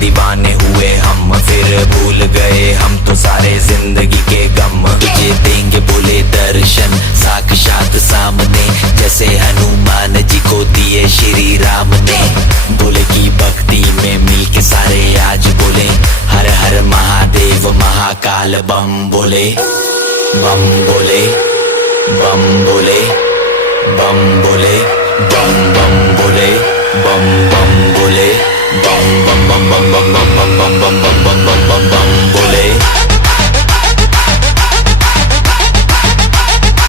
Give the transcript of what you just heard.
दीवाने हुए हम, फिर भूल गए हम तो सारे जिंदगी के गम। तुझे देंगे बोले दर्शन साक्षात सामने, जैसे हनुमान जी को दिए श्री राम ने। बोले की भक्ति में मिलके सारे आज बोले, हर हर महादेव महाकाल बम बोले। बम बोले, बम बोले, बम बोले, बम बम बोले, बम बम बोले, बम बम बम बम बम बम बम।